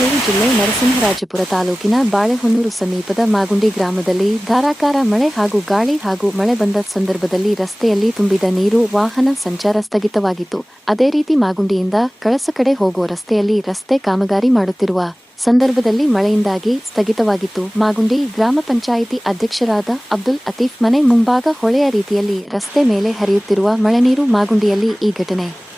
ಜಿಲ್ಲೆ ನರಸಿಂಹರಾಜಪುರ ತಾಲೂಕಿನ ಬಾಳೆಹೊನ್ನೂರು ಸಮೀಪದ ಮಾಗುಂಡಿ ಗ್ರಾಮದಲ್ಲಿ ಧಾರಾಕಾರ ಮಳೆ ಹಾಗೂ ಗಾಳಿ ಹಾಗೂ ಮಳೆ ಬಂದ ಸಂದರ್ಭದಲ್ಲಿ ರಸ್ತೆಯಲ್ಲಿ ತುಂಬಿದ ನೀರು ವಾಹನ ಸಂಚಾರ ಸ್ಥಗಿತವಾಗಿತ್ತು. ಅದೇ ರೀತಿ ಮಾಗುಂಡಿಯಿಂದ ಕಳಸ ಕಡೆ ಹೋಗುವ ರಸ್ತೆಯಲ್ಲಿ ರಸ್ತೆ ಕಾಮಗಾರಿ ಮಾಡುತ್ತಿರುವ ಸಂದರ್ಭದಲ್ಲಿ ಮಳೆಯಿಂದಾಗಿ ಸ್ಥಗಿತವಾಗಿತ್ತು. ಮಾಗುಂಡಿ ಗ್ರಾಮ ಪಂಚಾಯಿತಿ ಅಧ್ಯಕ್ಷರಾದ ಅಬ್ದುಲ್ ಅತೀಫ್ ಮನೆ ಮುಂಭಾಗ ಹೊಳೆಯ ರೀತಿಯಲ್ಲಿ ರಸ್ತೆ ಮೇಲೆ ಹರಿಯುತ್ತಿರುವ ಮಳೆನೀರು ಮಾಗುಂಡಿಯಲ್ಲಿ ಈ ಘಟನೆ.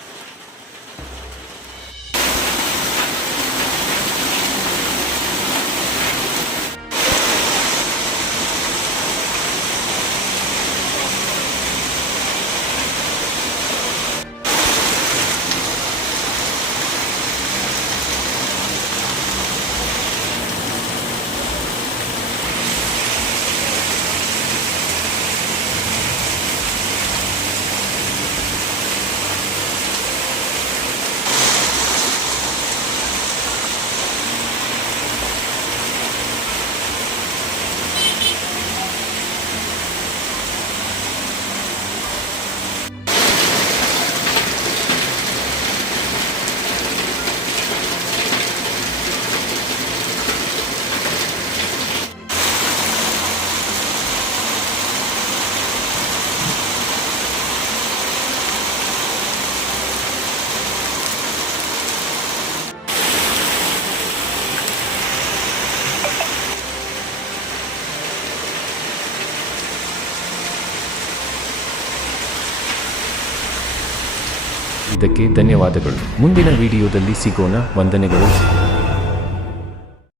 ಇದಕ್ಕೆ ಧನ್ಯವಾದಗಳು. ಮುಂದಿನ ವಿಡಿಯೋದಲ್ಲಿ ಸಿಗೋಣ. ವಂದನೆಗಳು.